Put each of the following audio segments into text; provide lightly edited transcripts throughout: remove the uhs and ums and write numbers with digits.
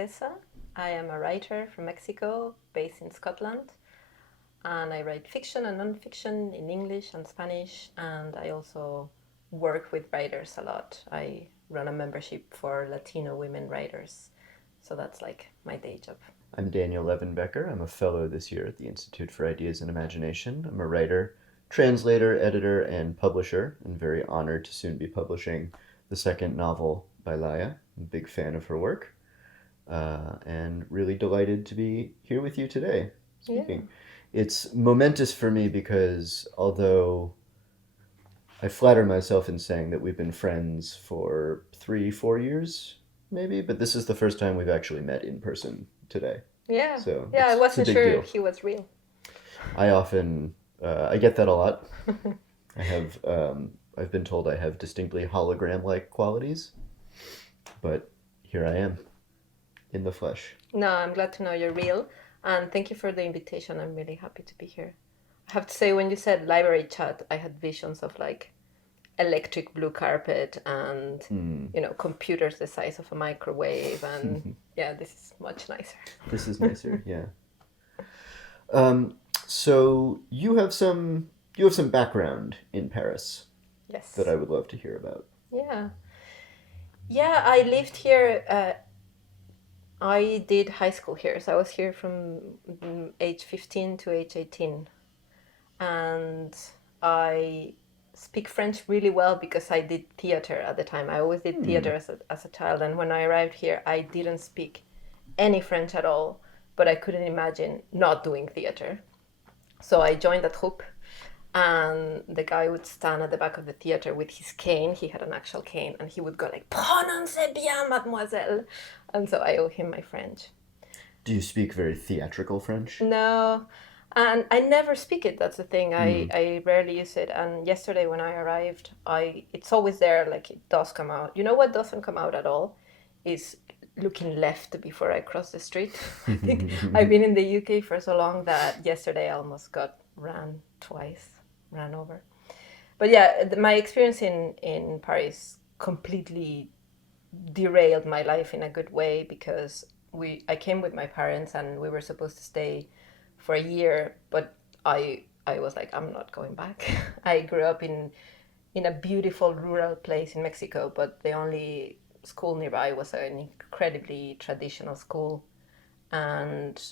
Jufresa. I am a writer from Mexico, based in Scotland, and I write fiction and non-fiction in English and Spanish, and I also work with writers a lot. I run a membership for Latino women writers, so that's like my day job. I'm Daniel Levin Becker. I'm a fellow this year at the Institute for Ideas and Imagination. I'm a writer, translator, editor, and publisher, and very honored to soon be publishing the second novel by Laia. I'm a big fan of her work, and really delighted to be here with you today speaking. Yeah. It's momentous for me because although I flatter myself in saying that we've been friends for 3-4 years, maybe, but this is the first time we've actually met in person today. Yeah. So yeah, I wasn't sure deal. if he was real. I get that a lot. I've been told I have distinctly hologram-like qualities, but here I am, in the flesh. No, I'm glad to know you're real, and thank you for the invitation. I'm really happy to be here. I have to say, when you said library chat, I had visions of like electric blue carpet and computers the size of a microwave, and yeah, this is much nicer. This is nicer. Yeah. So you have some background in Paris. Yes. That I would love to hear about. Yeah, I lived here. I did high school here, so I was here from age 15 to age 18, and I speak French really well because I did theater at the time. I always did theater as a child, and when I arrived here, I didn't speak any French at all, but I couldn't imagine not doing theater. So I joined a troupe, and the guy would stand at the back of the theater with his cane. He had an actual cane, and he would go like, "Prononcez bien, mademoiselle." And so I owe him my French. Do you speak very theatrical French? No. And I never speak it, that's the thing. I rarely use it. And yesterday when I arrived, it's always there, like it does come out. You know what doesn't come out at all? Is looking left before I cross the street. I think I've been in the UK for so long that yesterday I almost got ran over. But yeah, my experience in Paris completely derailed my life in a good way, because I came with my parents and we were supposed to stay for a year, but I was like, I'm not going back. I grew up in a beautiful rural place in Mexico, but the only school nearby was an incredibly traditional school. And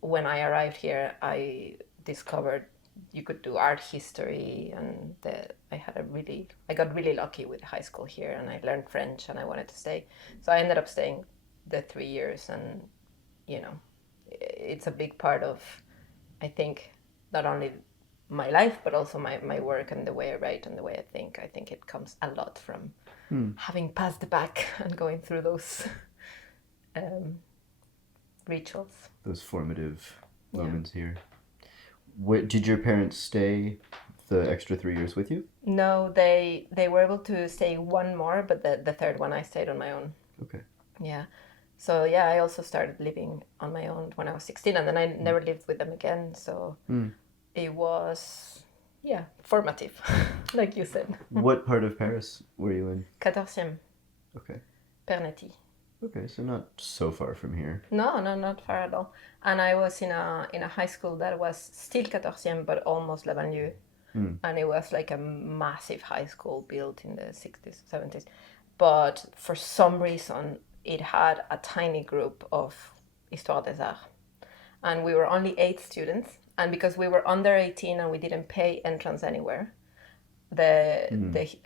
when I arrived here, I discovered you could do art history, and I got really lucky with high school here, and I learned French and I wanted to stay. So I ended up staying the 3 years, and it's a big part of, I think, not only my life, but also my work and the way I write and the way I think. I think it comes a lot from having passed the back and going through those rituals. Those formative moments here. Did your parents stay the extra 3 years with you? No, they were able to stay one more, but the third one I stayed on my own. Okay. Yeah. So yeah, I also started living on my own when I was 16, and then I never lived with them again. So it was, formative, like you said. What part of Paris were you in? 14e. Okay. Pernety. Okay, so not so far from here. No, not far at all. And I was in a high school that was still 14e, but almost la banlieue. And it was like a massive high school built in the 60s, 70s. But for some reason, it had a tiny group of Histoire des Arts. And we were only 8 students. And because we were under 18 and we didn't pay entrance anywhere, the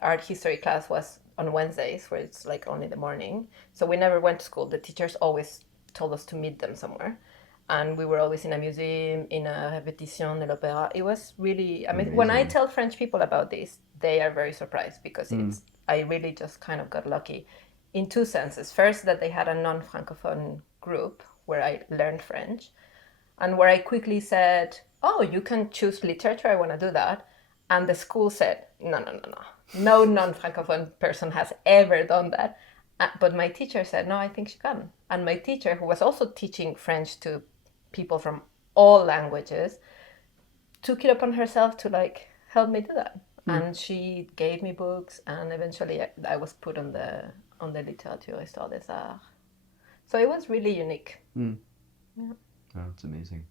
art history class was on Wednesdays, where it's like only the morning. So we never went to school. The teachers always told us to meet them somewhere. And we were always in a museum, in a répétition de l'opéra. It was really, I mean, when I tell French people about this, they are very surprised, because I really just kind of got lucky in 2 senses. First, that they had a non-Francophone group where I learned French, and where I quickly said, "Oh, you can choose literature, I want to do that." And the school said, no. No non-Francophone person has ever done that. But my teacher said, no, I think she can. And my teacher, who was also teaching French to people from all languages, took it upon herself to like help me do that. And she gave me books, and eventually I was put on the littérature Histoire des Arts. So it was really unique. Mm. Yeah. Oh, that's amazing.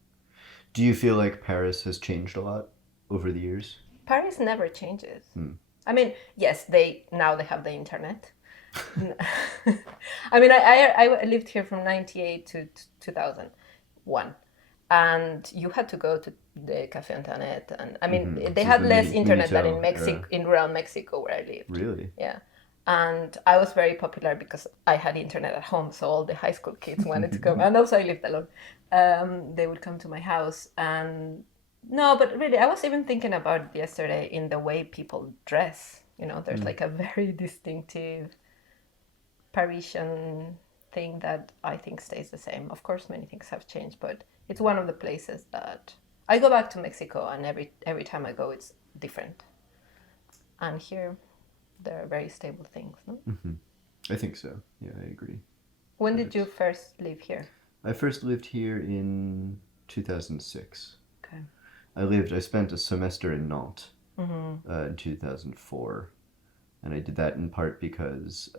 Do you feel like Paris has changed a lot over the years? Paris never changes. Mm. I mean, yes, now they have the internet. I mean, I lived here from 98 to 2001. And you had to go to the Café Internet. And I mean, they So had the less internet than in Minitel Mexico, era. in rural Mexico where I lived. Really? Yeah. And I was very popular because I had internet at home. So all the high school kids wanted to come. And also I lived alone. They would come to my house. And no, but really, I was even thinking about it yesterday in the way people dress. You know, there's like a very distinctive Parisian thing that I think stays the same. Of course, many things have changed, but it's one of the places that I go back to Mexico, and every time I go, it's different. And here, there are very stable things. No? I think so. Yeah, I agree. When did you first live here? I first lived here in 2006. Okay. I spent a semester in Nantes in 2004. And I did that in part because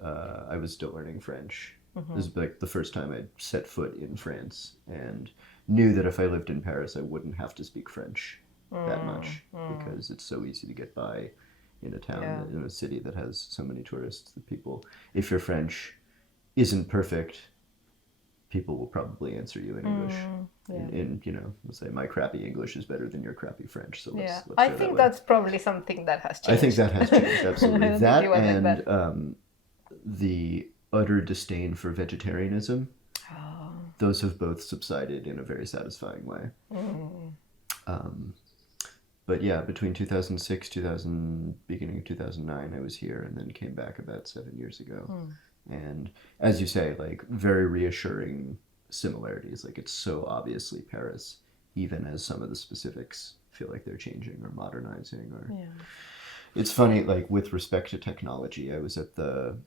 I was still learning French. This was like the first time I'd set foot in France, and knew that if I lived in Paris, I wouldn't have to speak French that much because it's so easy to get by in a town, in a city that has so many tourists that people, if your French isn't perfect, people will probably answer you in English. In let's say my crappy English is better than your crappy French. So let's I go think that way. that's probably something that has changed. I think that has changed, absolutely. I don't That think it was like and that. the utter disdain for vegetarianism, those have both subsided in a very satisfying way. But yeah, between 2006, beginning of 2009, I was here and then came back about 7 years ago. And as you say, like very reassuring similarities. Like it's so obviously Paris, even as some of the specifics feel like they're changing or modernizing. Or it's funny, like with respect to technology, I was at the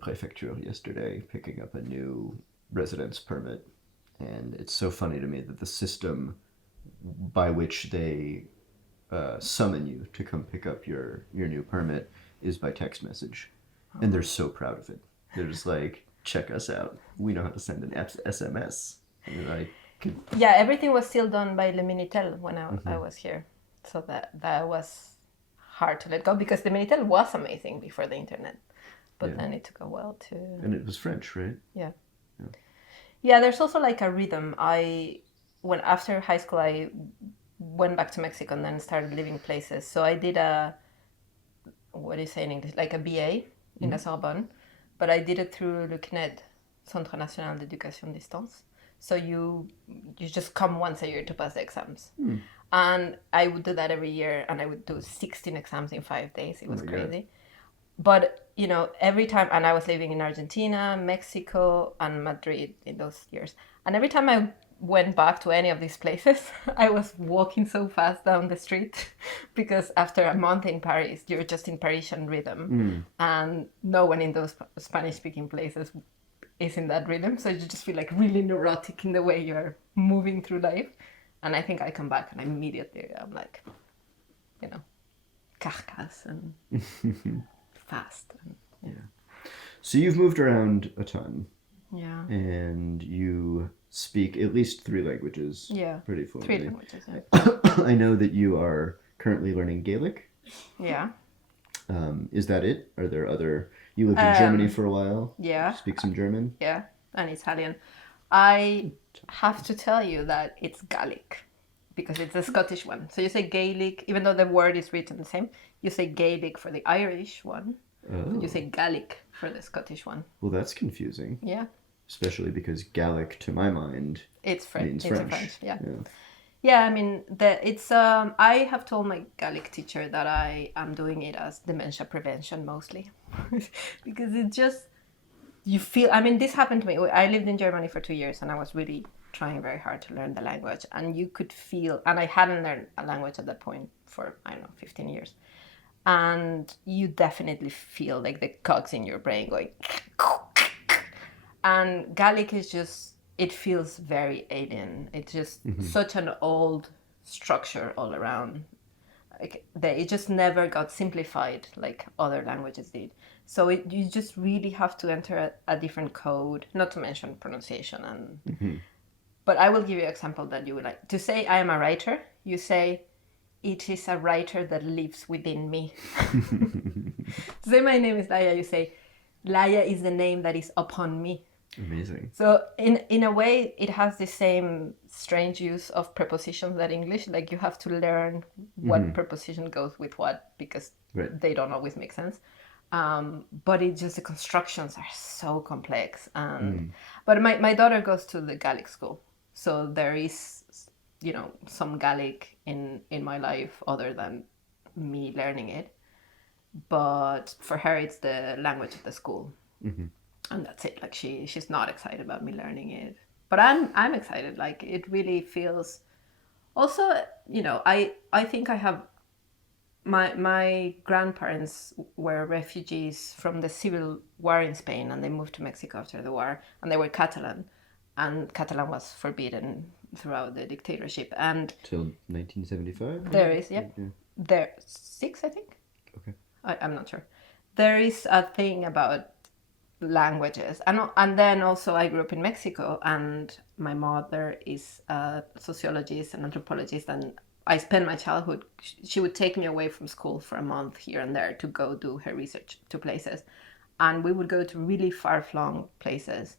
prefecture yesterday picking up a new residence permit, and it's so funny to me that the system by which they summon you to come pick up your new permit is by text message, and they're so proud of it. They're just like, check us out. We know how to send an SMS. And I could... Yeah, everything was still done by Le Minitel when I was here. So that was hard to let go because the Minitel was amazing before the internet. But then it took a while to... And it was French, right? Yeah, there's also like a rhythm. When after high school, I went back to Mexico and then started living places. So I did what do you say in English? Like a BA in La Sorbonne. But I did it through le CNED, Centre National d'Éducation Distance. So you just come once a year to pass the exams. And I would do that every year, and I would do 16 exams in 5 days. It was crazy. God. But, every time, and I was living in Argentina, Mexico, and Madrid in those years. And every time I went back to any of these places, I was walking so fast down the street because after a month in Paris, you're just in Parisian rhythm. And no one in those Spanish-speaking places is in that rhythm. So you just feel like really neurotic in the way you're moving through life. And I think I come back and immediately I'm like, carcass and fast. And, So you've moved around a ton. Yeah. And you speak at least 3 languages. Yeah. Pretty fluently. 3 languages, yeah. I know that you are currently learning Gaelic. Yeah. Is that it? Are there other... You lived in Germany for a while? Yeah. Speak some German? Yeah, and Italian. I have to tell you that it's Gaelic because it's the Scottish one. So you say Gaelic, even though the word is written the same, you say Gaelic for the Irish one. Oh. You say Gaelic for the Scottish one. Well, that's confusing. Yeah. Especially because Gaelic, to my mind, means French. Yeah. I mean, I have told my Gaelic teacher that I am doing it as dementia prevention mostly. Because it just, you feel, I mean, this happened to me. I lived in Germany for 2 years and I was really trying very hard to learn the language. And you could feel, and I hadn't learned a language at that point for, 15 years. And you definitely feel like the cogs in your brain going. And Gaelic is just, it feels very alien. It's just such an old structure all around. like it just never got simplified like other languages did. So you just really have to enter a different code, not to mention pronunciation. And but I will give you an example that you would like. To say I am a writer, you say it is a writer that lives within me. To say my name is Laia, you say Laia is the name that is upon me. Amazing. So in a way, it has the same strange use of prepositions that English. Like you have to learn what preposition goes with what, because they don't always make sense. But it just, the constructions are so complex. But my daughter goes to the Gaelic school, so there is, you know, some Gaelic in my life other than me learning it. But for her, it's the language of the school. And that's it. Like she's not excited about me learning it, but I'm excited. Like it really feels. Also, you know, I think I have. My grandparents were refugees from the civil war in Spain, and they moved to Mexico after the war, and they were Catalan, and Catalan was forbidden throughout the dictatorship. And till 1975. There is there 6, I think. Okay. I'm not sure. There is a thing about languages, and then also I grew up in Mexico, and my mother is a sociologist and anthropologist, and I spent my childhood, she would take me away from school for a month here and there to go do her research to places, and we would go to really far-flung places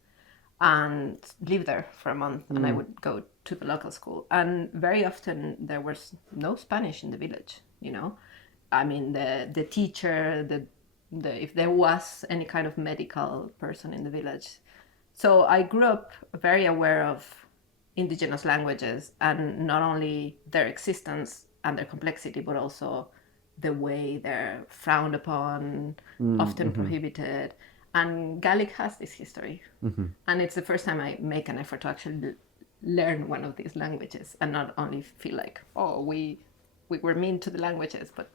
and live there for a month, and I would go to the local school, and very often there was no Spanish in the village, you know. I mean, the teacher, if there was any kind of medical person in the village. So I grew up very aware of indigenous languages, and not only their existence and their complexity, but also the way they're frowned upon, often prohibited. And Gaelic has this history. And it's the first time I make an effort to actually learn one of these languages, and not only feel like, oh, we were mean to the languages, but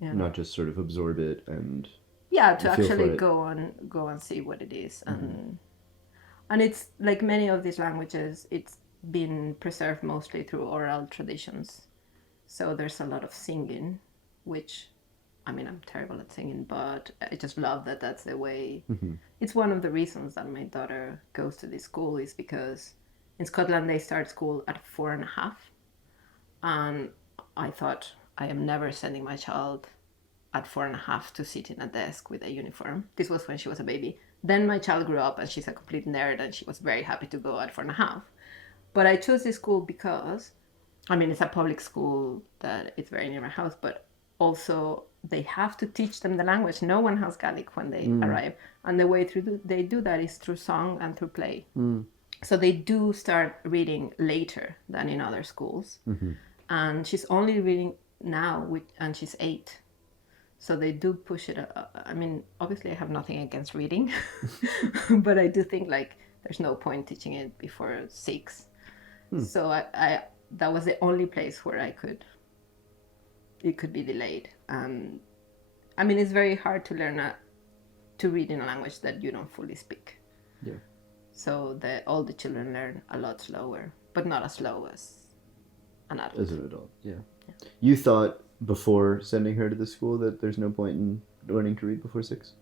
not just sort of absorb it and to actually go and see what it is. And it's like many of these languages, it's been preserved mostly through oral traditions, so there's a lot of singing, which, I mean, I'm terrible at singing, but I just love that that's the way. It's one of the reasons that my daughter goes to this school, is because in Scotland they start school at 4.5, and I thought, I am never sending my child at 4.5 to sit in a desk with a uniform. This was when she was a baby. Then my child grew up and she's a complete nerd, and she was very happy to go at 4.5. But I chose this school because, I mean, it's a public school that it's very near my house, but also they have to teach them the language. No one has Gaelic when they arrive. And the way they do that is through song and through play. So they do start reading later than in other schools. And she's only reading now, and she's 8. So they do push it. I mean, obviously I have nothing against reading, but I do think like there's no point teaching it before 6. So I that was the only place where it could be delayed. I mean, it's very hard to learn to read in a language that you don't fully speak. Yeah. So all the children learn a lot slower, but not as slow as an adult. As an adult, yeah. You thought before sending her to the school that there's no point in learning to read before 6?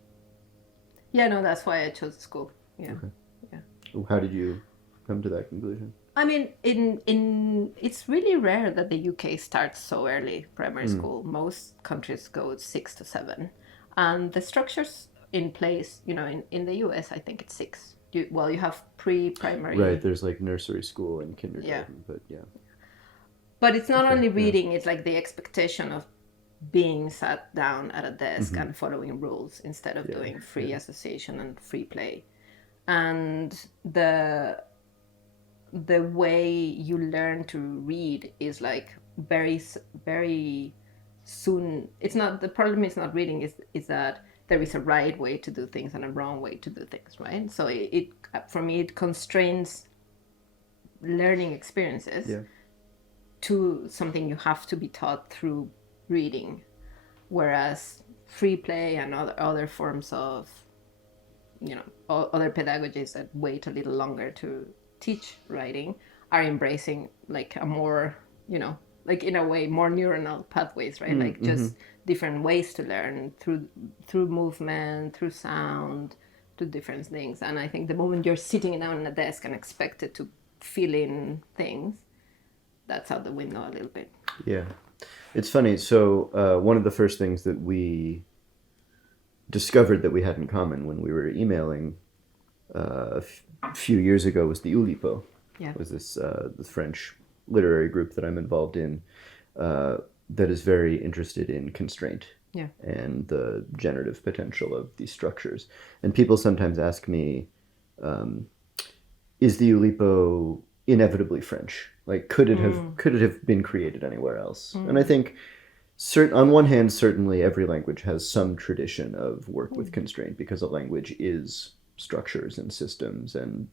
Yeah, no, that's why I chose the school. Yeah. Okay. Yeah. How did you come to that conclusion? I mean, it's really rare that the UK starts so early primary school. Most countries go 6 to 7, and the structures in place, you know, in the US, I think it's 6. You have pre-primary. Right, there's like nursery school and kindergarten, but yeah. But it's not only reading, it's like the expectation of being sat down at a desk and following rules instead of doing free association and free play. And the way you learn to read is like very, very soon. It's not, the problem is not reading, is that there is a right way to do things and a wrong way to do things, right? So it for me, it constrains learning experiences to something you have to be taught through reading, whereas free play and other forms of, you know, other pedagogies that wait a little longer to teach writing are embracing like a more, you know, like in a way, more neuronal pathways, right? Like just different ways to learn through movement, through sound, to different things. And I think the moment you're sitting down at a desk and expected to fill in things, that's out the window a little bit. Yeah. It's funny. So one of the first things that we discovered that we had in common when we were emailing few years ago was the Oulipo. Yeah. Was this the French literary group that I'm involved in that is very interested in constraint Yeah. and the generative potential of these structures. And people sometimes ask me, is the Oulipo inevitably French? Like, could it have been created anywhere else? And I think, on one hand, certainly every language has some tradition of work with constraint because a language is structures and systems, and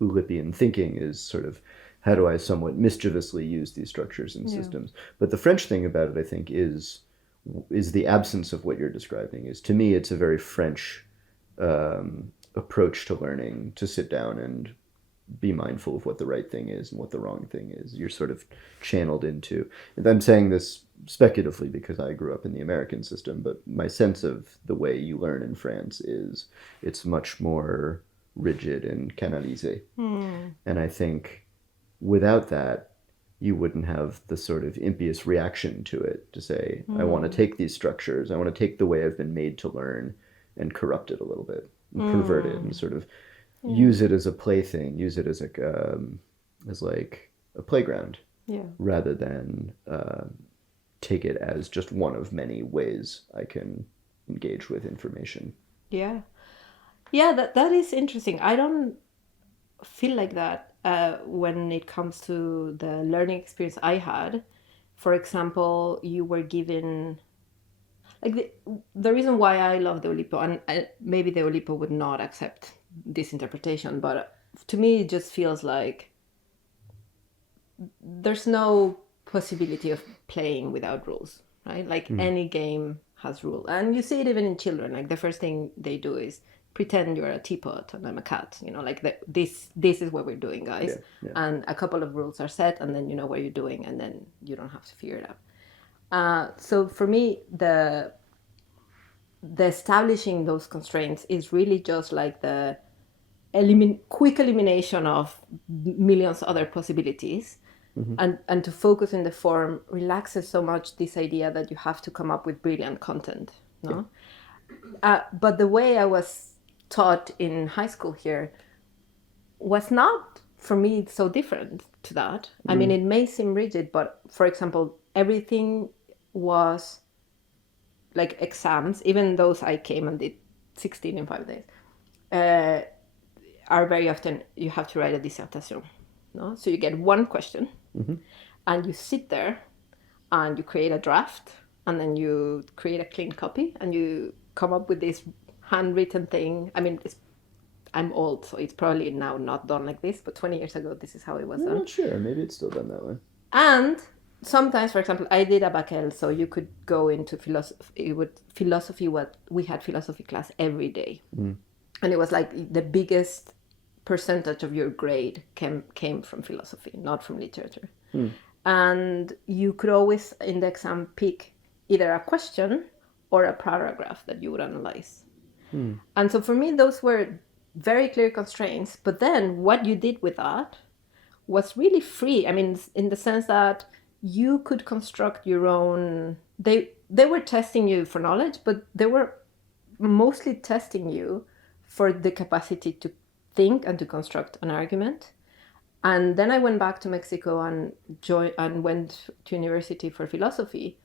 Oulipian thinking is sort of, how do I somewhat mischievously use these structures and systems? But the French thing about it, I think, is the absence of what you're describing. Is, to me, it's a very French approach to learning, to sit down and be mindful of what the right thing is and what the wrong thing is. You're sort of channeled into, and I'm saying this speculatively because I grew up in the American system, but my sense of the way you learn in France is it's much more rigid and canalisé. And I think without that, you wouldn't have the sort of impious reaction to it to say, I want to take these structures, I want to take the way I've been made to learn and corrupt it a little bit, and pervert it, and sort of use it as a plaything, use it as like a playground, rather than take it as just one of many ways I can engage with information. Yeah, that is interesting. I don't feel like that when it comes to the learning experience I had. For example, you were given, like, the reason why I love the Oulipo, and maybe the Oulipo would not accept this interpretation, but to me it just feels like there's no possibility of playing without rules, right? Like any game has rules, and you see it even in children. Like the first thing they do is pretend you're a teapot and I'm a cat, like this is what we're doing, guys. And a couple of rules are set, and then you know what you're doing, and then you don't have to figure it out. So for me, the establishing those constraints is really just like the quick elimination of millions other possibilities. And to focus in the form relaxes so much this idea that you have to come up with brilliant content, no? But the way I was taught in high school here was not, for me, so different to that. I mean, it may seem rigid, but for example, everything was like exams, even those I came and did 16 in 5 days, are very often you have to write a dissertation. No? So you get one question, and you sit there and you create a draft, and then you create a clean copy, and you come up with this handwritten thing. I mean, I'm old, so it's probably now not done like this, but 20 years ago, this is how it was done. I'm not sure. Maybe it's still done that way. And sometimes, for example, I did a Bacel, so you could go into philosophy. We had philosophy class every day. And it was like the biggest percentage of your grade came from philosophy, not from literature. And you could always, in the exam, pick either a question or a paragraph that you would analyze. And so for me, those were very clear constraints. But then what you did with that was really free. I mean, in the sense that you could construct your own... They were testing you for knowledge, but they were mostly testing you for the capacity to think and to construct an argument. And then I went back to Mexico and went to university for philosophy,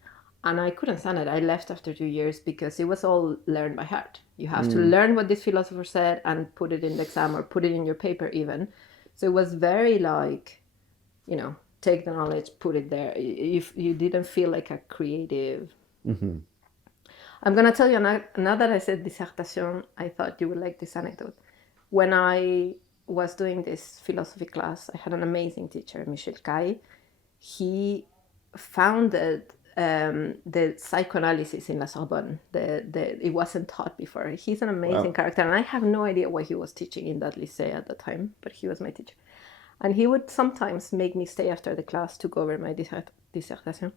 and I couldn't stand it. I left after 2 years because it was all learned by heart. You have to learn what this philosopher said and put it in the exam or put it in your paper even. So it was very like, take the knowledge, put it there. You didn't feel like a creative... I'm going to tell you, now that I said dissertation, I thought you would like this anecdote. When I was doing this philosophy class, I had an amazing teacher, Michel Caille. He founded the psychoanalysis in La Sorbonne. It wasn't taught before. He's an amazing character, and I have no idea what he was teaching in that lycée at the time, but he was my teacher. And he would sometimes make me stay after the class to go over my dissertation.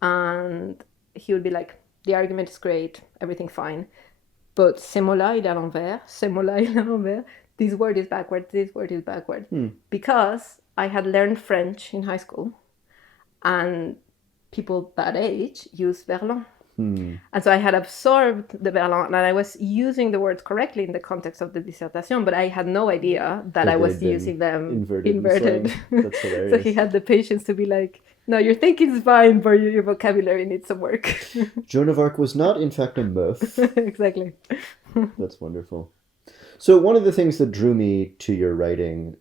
And he would be like, the argument is great, everything fine, but ce mot-là, il est à l'envers, ce mot-là, il est à l'envers, this word is backward, this word is backward. Because I had learned French in high school, and people that age use verlan. And so I had absorbed the verlan, and I was using the words correctly in the context of the dissertation, but I had no idea that I was using them inverted. That's hilarious. So he had the patience to be like, no, your thinking's fine, but your vocabulary needs some work. Joan of Arc was not, in fact, a meuf. Exactly. That's wonderful. So one of the things that drew me to your writing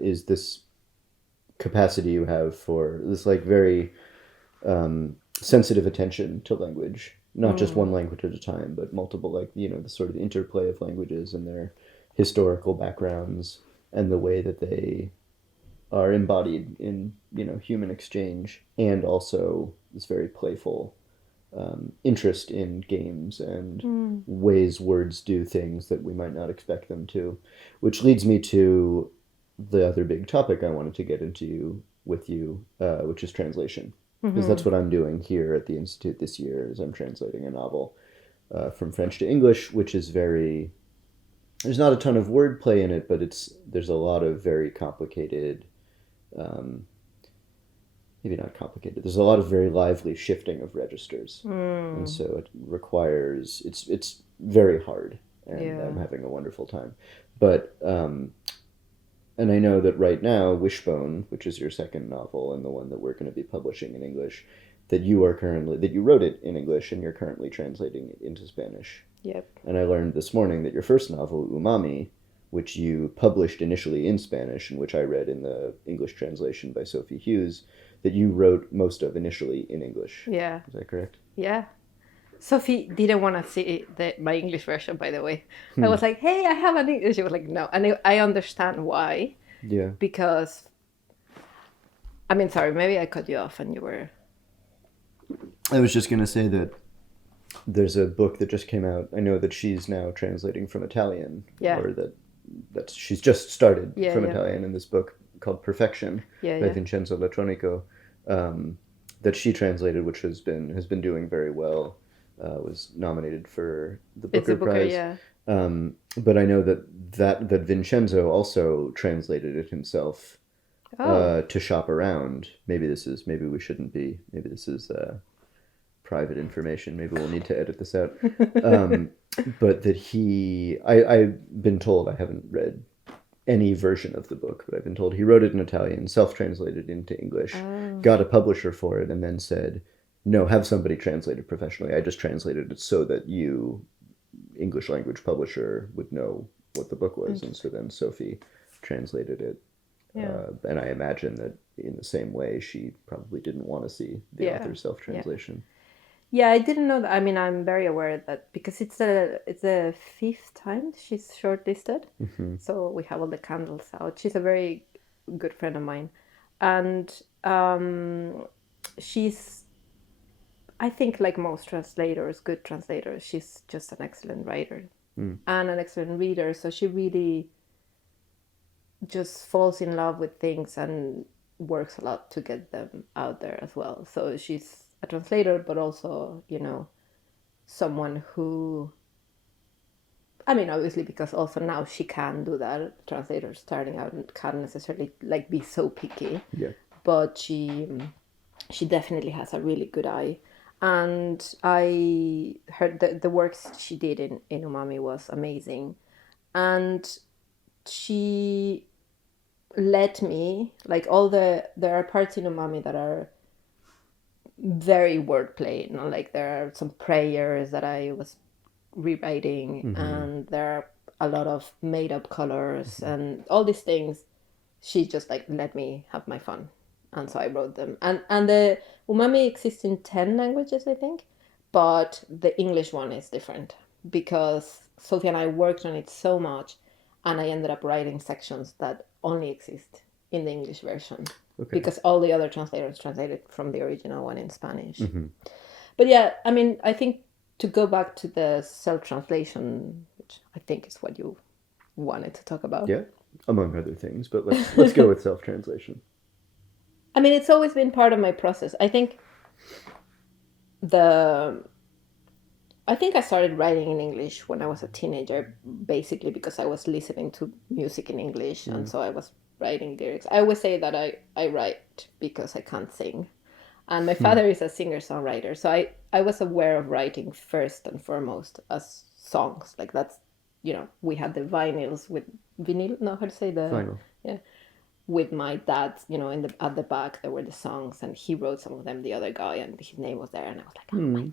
is this capacity you have for this like very sensitive attention to language, not just one language at a time, but multiple, like, you know, the sort of interplay of languages and their historical backgrounds and the way that they are embodied in, you know, human exchange, and also this very playful interest in games and ways words do things that we might not expect them to, which leads me to the other big topic I wanted to get into with you, which is translation. Because that's what I'm doing here at the Institute this year, is I'm translating a novel from French to English, which is very... There's not a ton of wordplay in it, but there's a lot of very complicated... maybe not complicated. There's a lot of very lively shifting of registers. And so it requires... It's very hard, and I'm having a wonderful time. But... and I know that right now, Wishbone, which is your second novel and the one that we're going to be publishing in English, that you wrote it in English and you're currently translating it into Spanish. Yep. And I learned this morning that your first novel, Umami, which you published initially in Spanish and which I read in the English translation by Sophie Hughes, that you wrote most of initially in English. Yeah. Is that correct? Yeah. Sophie didn't want to see my English version, by the way. I was like, hey, I have an English. She was like, no. And I understand why. Yeah. Because, I mean, sorry, maybe I cut you off and you were... I was just going to say that there's a book that just came out. I know that she's now translating from Italian. Yeah. Or that she's just started from Italian in this book called Perfection by Vincenzo Latronico, that she translated, which has been doing very well. Was nominated for the Booker Prize. Yeah. But I know that Vincenzo also translated it himself to shop around. Maybe this is private information. Maybe we'll need to edit this out. But that I've been told, I haven't read any version of the book, but I've been told he wrote it in Italian, self-translated into English, got a publisher for it, and then said, no, have somebody translate it professionally. I just translated it so that you, English language publisher, would know what the book was. And so then Sophie translated it. Yeah. And I imagine that in the same way, she probably didn't want to see the author's self-translation. Yeah, I didn't know that. I mean, I'm very aware that because it's the fifth time she's shortlisted. So we have all the candles out. She's a very good friend of mine. And she's... I think, like most translators, good translators, she's just an excellent writer and an excellent reader. So she really just falls in love with things and works a lot to get them out there as well. So she's a translator, but also, you know, someone who... I mean, obviously, because also now she can do that. Translators starting out can't necessarily, like, be so picky. Yeah. But she definitely has a really good eye. And I heard the works she did in Umami was amazing. And she let me, like, there are parts in Umami that are very wordplay, you know, like there are some prayers that I was rewriting, and there are a lot of made up colors and all these things. She just, like, let me have my fun. And so I wrote them. And the Umami exists in 10 languages, I think. But the English one is different. Because Sophie and I worked on it so much. And I ended up writing sections that only exist in the English version. Okay. Because all the other translators translated from the original one in Spanish. But yeah, I mean, I think to go back to the self-translation, which I think is what you wanted to talk about. Yeah. among other things, but let's go with self-translation. I mean, it's always been part of my process. I think I started writing in English when I was a teenager, basically because I was listening to music in English, and so I was writing lyrics. I always say that I write because I can't sing. And my father is a singer-songwriter, so I was aware of writing first and foremost as songs. Like that's, we had the vinyls with vinyl, no, how to say the Final. yeah, with my dad, at the back there were the songs, and he wrote some of them. The other guy, and his name was there, and I was like, oh my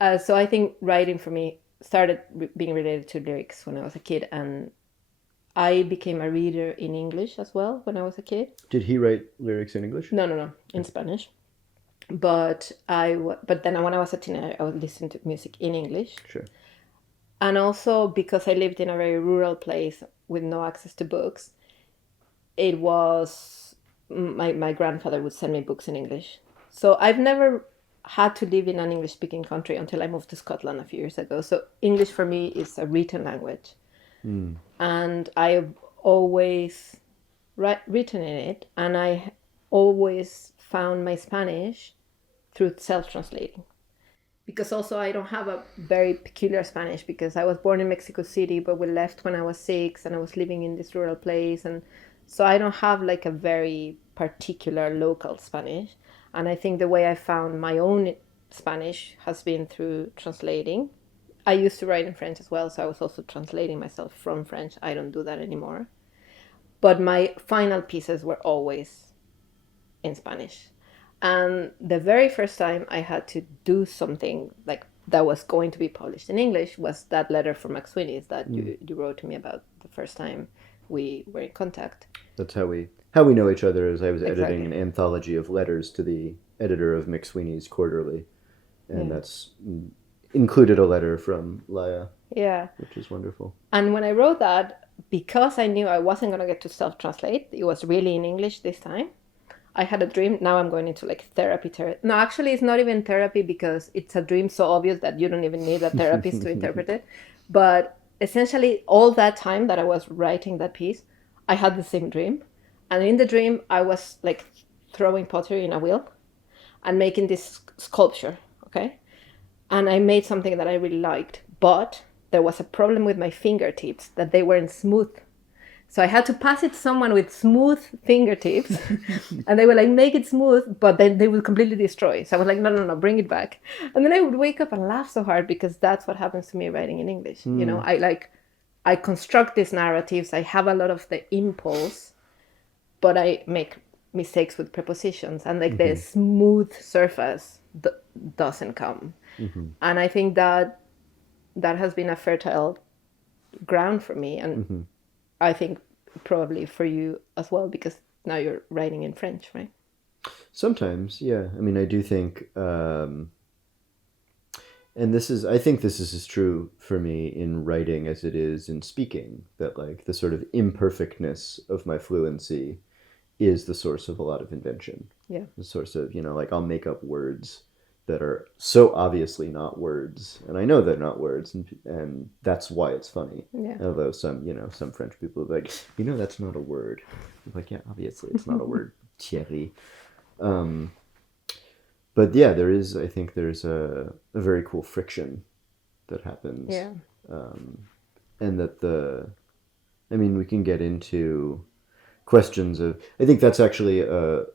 dad. So I think writing for me started being related to lyrics when I was a kid, and I became a reader in English as well when I was a kid. Did he write lyrics in English? No, in Spanish. But then when I was a teenager, I would listen to music in English. Sure. And also because I lived in a very rural place with no access to books, it was my grandfather would send me books in English. So I've never had to live in an English-speaking country until I moved to Scotland a few years ago. So English for me is a written language. And I've always written in it, and I always found my Spanish through self-translating. Because also I don't have a very peculiar Spanish, because I was born in Mexico City, but we left when I was 6, and I was living in this rural place, and so I don't have like a very particular local Spanish. And I think the way I found my own Spanish has been through translating. I used to write in French as well, so I was also translating myself from French. I don't do that anymore. But my final pieces were always in Spanish. And the very first time I had to do something like that was going to be published in English was that letter from McSweeney's that you wrote to me about the first time we were in contact. That's how we know each other, as I was editing an anthology of letters to the editor of McSweeney's Quarterly. And that's included a letter from Laia. Yeah. Which is wonderful. And when I wrote that, because I knew I wasn't going to get to self-translate, it was really in English this time. I had a dream. Now I'm going into like therapy. No, actually, it's not even therapy, because it's a dream so obvious that you don't even need a therapist to interpret it. But essentially, all that time that I was writing that piece, I had the same dream. And in the dream, I was like throwing pottery in a wheel and making this sculpture, okay? And I made something that I really liked, but there was a problem with my fingertips, that they weren't smooth. So I had to pass it to someone with smooth fingertips, and they were like, make it smooth, but then they would completely destroy. So I was like, no, bring it back. And then I would wake up and laugh so hard, because that's what happens to me writing in English. I construct these narratives. I have a lot of the impulse, but I make mistakes with prepositions, and like the smooth surface doesn't come. And I think that has been a fertile ground for me, and I think probably for you as well, because now you're writing in French, right? Sometimes, yeah. I mean, I do think, and I think this is as true for me in writing as it is in speaking, that like the sort of imperfectness of my fluency is the source of a lot of invention. Yeah. The source of, like I'll make up words that are so obviously not words, and I know they're not words, and that's why it's funny. Yeah. Although some French people are like, that's not a word. I'm like, yeah, obviously it's not a word, Thierry. But yeah, I think there's a very cool friction that happens. Yeah. And that we can get into questions of, I think that's actually a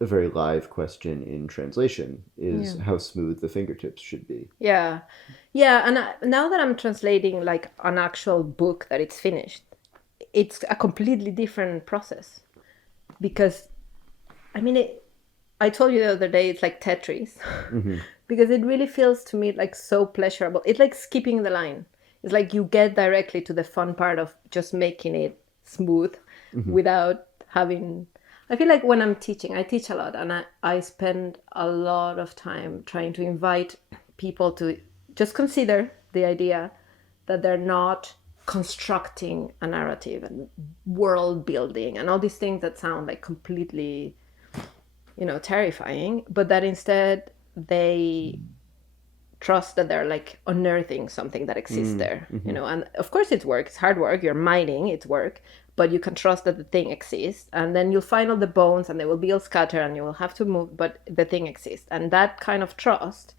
very live question in translation, is how smooth the fingertips should be. Yeah. And now that I'm translating like an actual book that it's finished, it's a completely different process, because I told you the other day, it's like Tetris, because it really feels to me like so pleasurable. It's like skipping the line. It's like you get directly to the fun part of just making it smooth without having... I feel like when I'm teaching, I teach a lot, and I spend a lot of time trying to invite people to just consider the idea that they're not constructing a narrative and world building and all these things that sound like completely, terrifying, but that instead they trust that they're like unearthing something that exists there, you know. And of course it's work, it's hard work, you're mining, it's work, but you can trust that the thing exists, and then you'll find all the bones and they will be all scattered and you will have to move, but the thing exists. And that kind of trust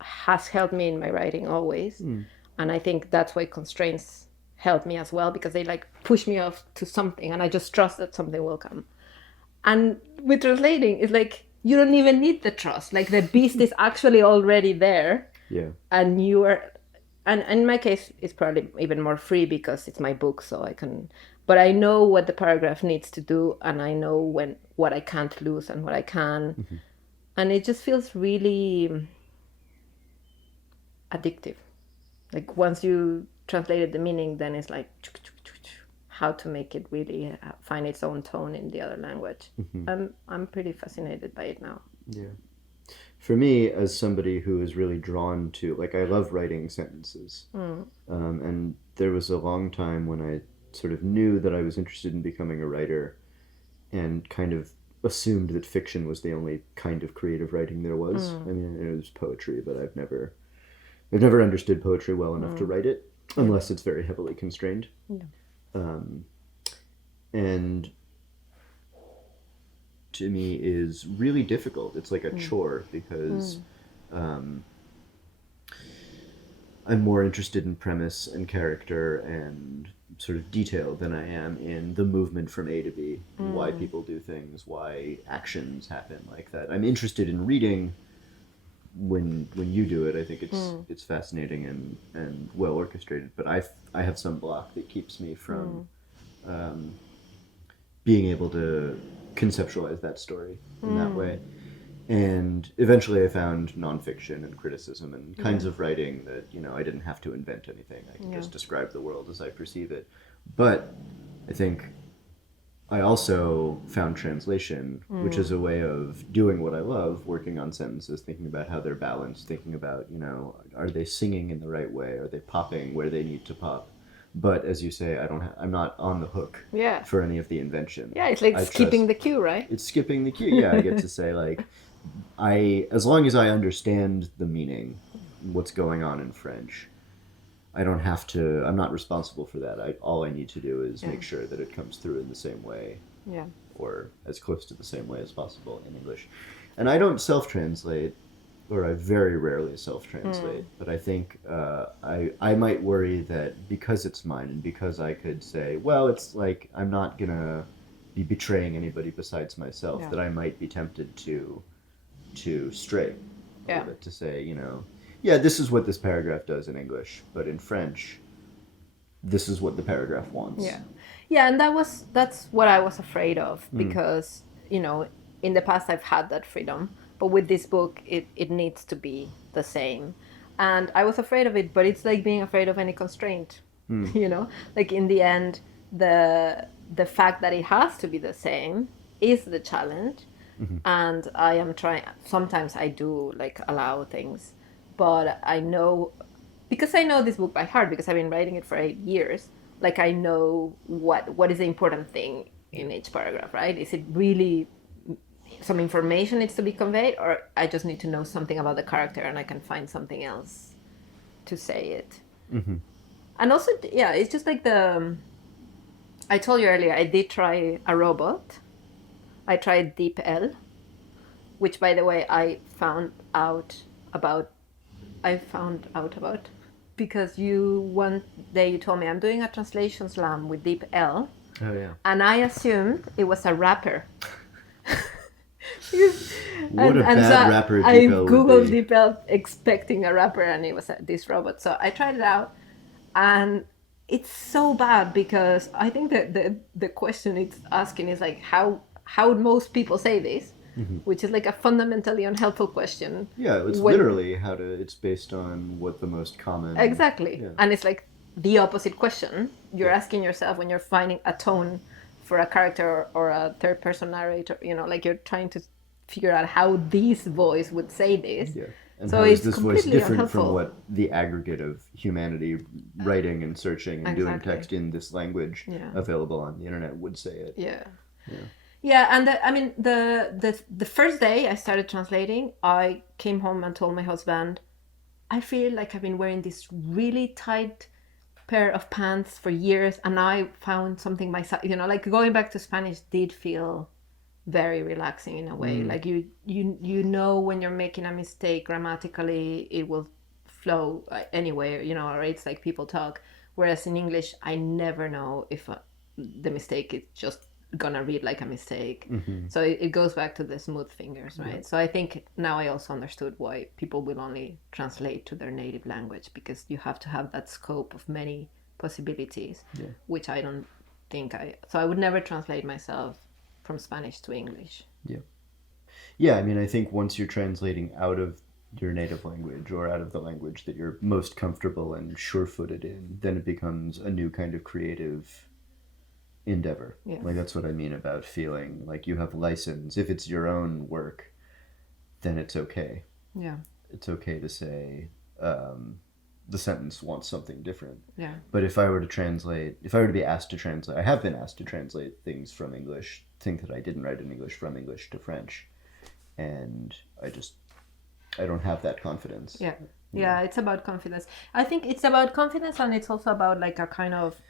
has helped me in my writing always. And I think that's why constraints help me as well, because they like push me off to something and I just trust that something will come. And with translating, it's like you don't even need the trust. Like the beast is actually already there. Yeah. And you are, and in my case, it's probably even more free because it's my book, so I can. But I know what the paragraph needs to do, and I know what I can't lose and what I can, and it just feels really addictive. Like once you translated the meaning, then it's like how to make it really find its own tone in the other language. I'm pretty fascinated by it now. Yeah. For me, as somebody who is really drawn to, like, I love writing sentences. And there was a long time when I sort of knew that I was interested in becoming a writer and kind of assumed that fiction was the only kind of creative writing there was. I mean, it was poetry, but I've never understood poetry well enough to write it, unless it's very heavily constrained. And to me is really difficult. It's like a chore because I'm more interested in premise and character and sort of detail than I am in the movement from A to B, why people do things, why actions happen like that. I'm interested in reading when you do it. I think it's fascinating and well orchestrated, but I have some block that keeps me from being able to conceptualize that story in that way. And eventually I found nonfiction and criticism and kinds of writing that, you know, I didn't have to invent anything. I can just describe the world as I perceive it. But I think I also found translation, which is a way of doing what I love, working on sentences, thinking about how they're balanced, thinking about, you know, are they singing in the right way? Are they popping where they need to pop? But as you say, I'm not on the hook for any of the invention. Yeah, it's like skipping the cue, right? It's skipping the cue. Yeah, I get to say, like, as long as I understand the meaning, what's going on in French, I don't have to, I'm not responsible for that. All I need to do is make sure that it comes through in the same way, or as close to the same way as possible in English. And I don't self-translate, or I very rarely self-translate, but I think I might worry that because it's mine and because I could say, well, it's like I'm not going to be betraying anybody besides myself, that I might be tempted to stray a little bit, to say, you know, this is what this paragraph does in English, but in French, this is what the paragraph wants. Yeah, and that's what I was afraid of, because, you know, in the past I've had that freedom. But with this book, it needs to be the same. And I was afraid of it, but it's like being afraid of any constraint, you know? Like in the end, the fact that it has to be the same is the challenge. And I am trying, sometimes I do like allow things, but I know, because I know this book by heart, because I've been writing it for 8 years, like I know what is the important thing in each paragraph, right? Is it really some information needs to be conveyed, or I just need to know something about the character and I can find something else to say it. And also, it's just like I told you earlier, I did try a robot. I tried Deep L, which, by the way, I found out about because one day you told me I'm doing a translation slam with Deep L. Oh yeah. And I assumed it was a rapper. What a bad rapper I Deep L would googled be. Deep L expecting a rapper, and it was this robot. So I tried it out, and it's so bad because I think that the question it's asking is like how most people say this, which is like a fundamentally unhelpful question. Yeah, it's literally it's based on what the most common. Exactly, and it's like the opposite question you're asking yourself when you're finding a tone for a character or a third person narrator, you know, like you're trying to figure out how this voice would say this. Yeah. And so how is this voice different unhelpful from what the aggregate of humanity writing and searching and doing text in this language available on the internet would say it? Yeah, and I mean, the first day I started translating, I came home and told my husband, I feel like I've been wearing this really tight pair of pants for years, and I found something myself, like going back to Spanish did feel very relaxing in a way. Like you know when you're making a mistake grammatically, it will flow anyway, or it's like people talk. Whereas in English, I never know if the mistake is just gonna read like a mistake. So it goes back to the smooth fingers, right? So I think now I also understood why people will only translate to their native language, because you have to have that scope of many possibilities, which I don't think so I would never translate myself from Spanish to English. Yeah, I mean, I think once you're translating out of your native language or out of the language that you're most comfortable and sure-footed in, then it becomes a new kind of creative endeavor. Like that's what I mean about feeling like you have license. If it's your own work, then it's okay. It's okay to say the sentence wants something different. But if I were to be asked to translate, I have been asked to translate things from English, things that I didn't write in English, from English to French, and I don't have that confidence. Yeah, it's about confidence. I think it's about confidence, and it's also about like a kind of,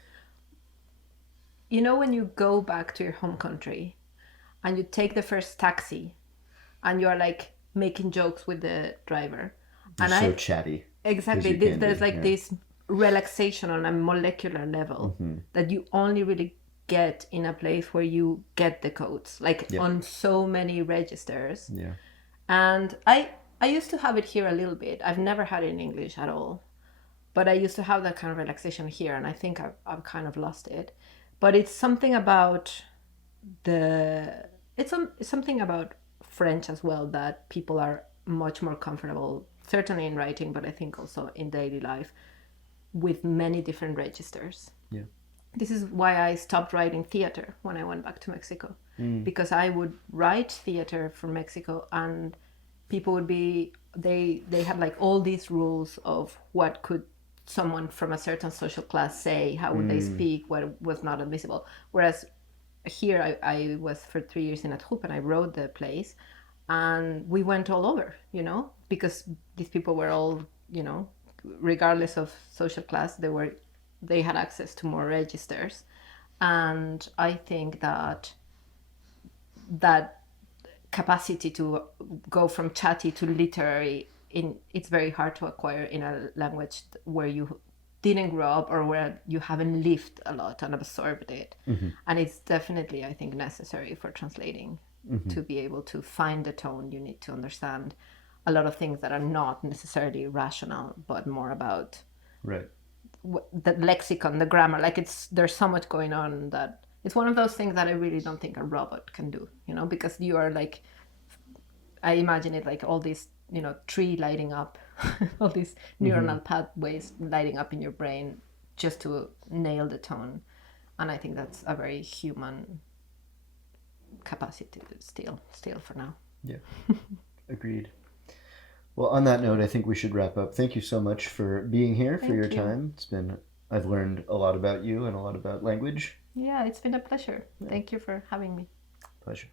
when you go back to your home country and you take the first taxi and you're like making jokes with the driver. You're so chatty. Exactly. There's like this relaxation on a molecular level that you only really get in a place where you get the codes, like on so many registers. And I used to have it here a little bit. I've never had it in English at all. But I used to have that kind of relaxation here, and I think I've kind of lost it. But it's something about it's something about French as well, that people are much more comfortable, certainly in writing, but I think also in daily life, with many different registers. This is why I stopped writing theater when I went back to Mexico, because I would write theater for Mexico, and people would be, they had like all these rules of what could someone from a certain social class say, how would they speak, what was not admissible. Whereas here I was for 3 years in a troupe, and I wrote the plays, and we went all over, because these people were all, regardless of social class, they had access to more registers. And I think that capacity to go from chatty to literary, it's very hard to acquire in a language where you didn't grow up or where you haven't lived a lot and absorbed it. And it's definitely, I think, necessary for translating to be able to find the tone. You need to understand a lot of things that are not necessarily rational, but more about the lexicon, the grammar. Like there's so much going on that it's one of those things that I really don't think a robot can do, because you are like, I imagine it like all these, tree lighting up, all these neuronal pathways lighting up in your brain just to nail the tone. And I think that's a very human capacity still for now. Agreed. Well, on that note, I think we should wrap up. Thank you so much for being here, for your time. I've learned a lot about you and a lot about language. Yeah, it's been a pleasure. Thank you for having me. Pleasure.